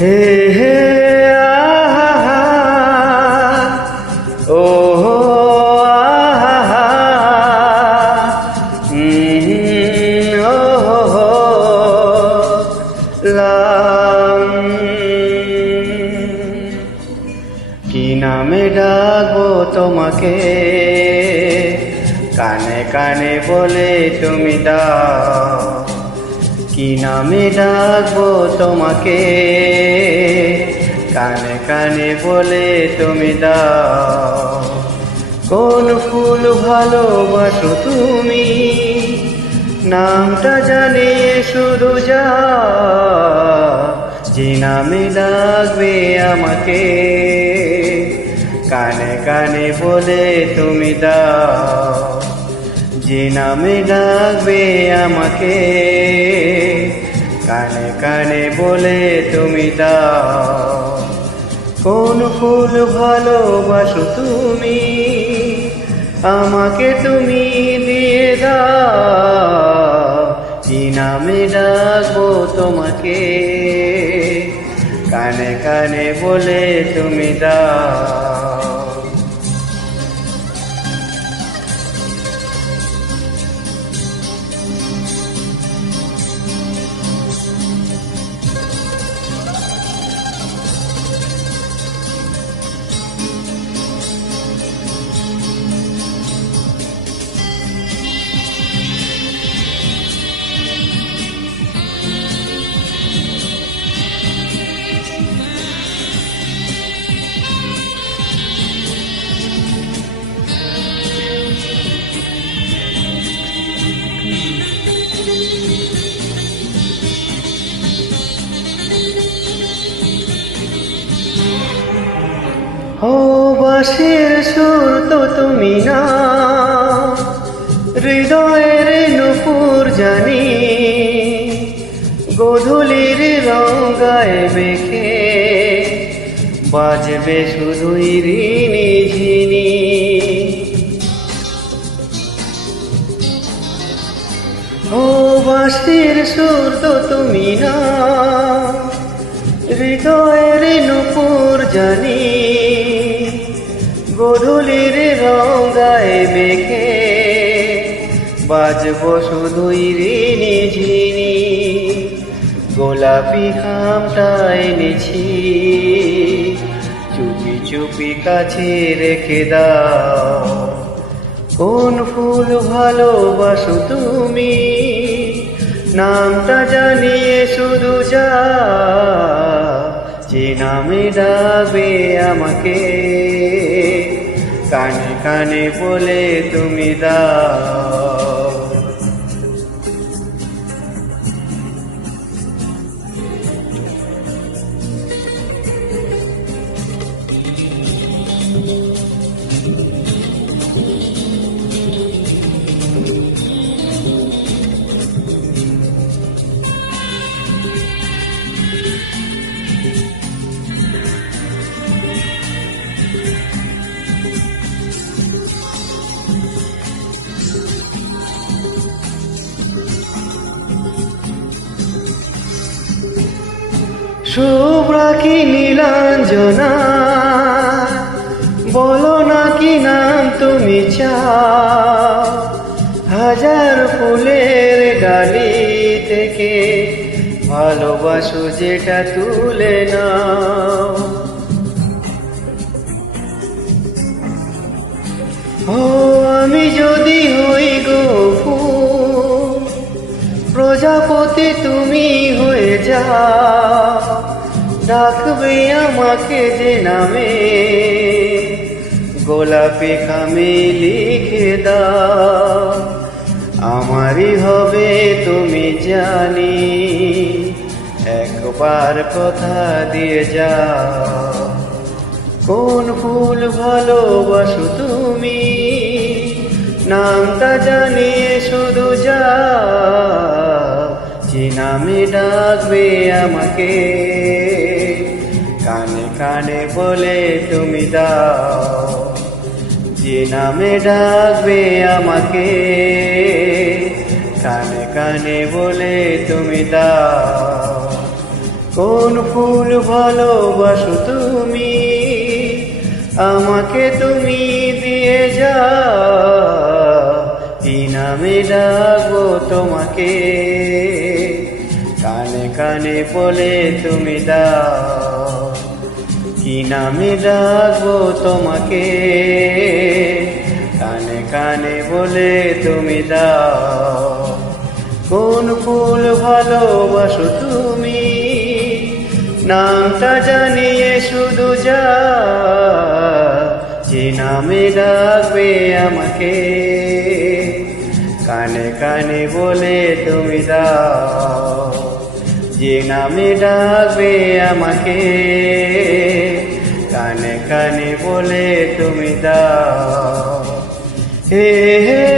হে হে আহা ও আহা ও লাম কি নামে ডাকবো তোমাকে কানে কানে বলে তুমি দাও কি নামে ডাকবো তোমাকে কানে কানে বলে তুমি দাও কোন ফুল ভালোবাসো তুমি নামটা জানিয়ে শুধু যাও যে নামে ডাকবে আমাকে কানে কানে বলে তুমি দাও যে নামে ডাকবে আমাকে কানে কানে বলে তুমি দাও কোন ফুল ভালোবাসো তুমি আমাকে তুমি দিয়ে দাও যে নামে ডাকবো তোমাকে কানে কানে বলে তুমি দাও ও বাঁশির সুর তো তুমি না হৃদয়ের নূপুর জানি গোধূলির রঙায় মেখে বাজবে শুধুই ঋণী ঝিনি ও বাঁশির সুর তো তুমি না হৃদয়ের নূপুর জানি গোধূলির রঙায় মেখে বাজব শুধুই ঋণী ঝিনি গোলাপি খামটা এনেছি চুপি চুপি কাছে রেখে দাও কোন ফুল ভালোবাসো তুমি নামটা জানিয়ে শুধু যাও যে নামে ডাকবে আমাকে কানে কানে বলে তুমি দাও শুভ্রা কি নীলাঞ্জনা বলো না কি নাম তুমি চাও হাজার ফুলের ডালি থেকে ভালোবাসো যেটা তুলে নাও ও আমি যদি হই গো ফুল প্রজাপতি তুমি হয়ে যাও ডাকবে আমাকে যে নামে গোলাপি খামে লিখে দাও আমারই হবে তুমি জানি একবার কথা দিয়ে যাও কোন ফুল ভালোবাসো তুমি নামটা জানিয়ে শুধু যাও যে নামে ডাকবে আমাকে কানে কানে বলে তুমি দাও যে নামে ডাকবে আমাকে কানে কানে বলে তুমি দাও কোন ফুল ভালোবাসো তুমি, আমাকে তুমি দিয়ে যাও, কি নামে ডাকবো তোমাকে, কানে কানে বলে তুমি দাও, কি নামে ডাকবো তোমাকে, কানে কানে বলে তুমি দাও। কোন ফুল ভালোবাসো তুমি, নামটা জানিয়ে শুধু যা, যে নামে ডাকবে আমাকে, কানে কানে বলে তুমি দাও, যে নামে ডাকবে আমাকে, কানে কানে বলে তুমি দাও। হে হে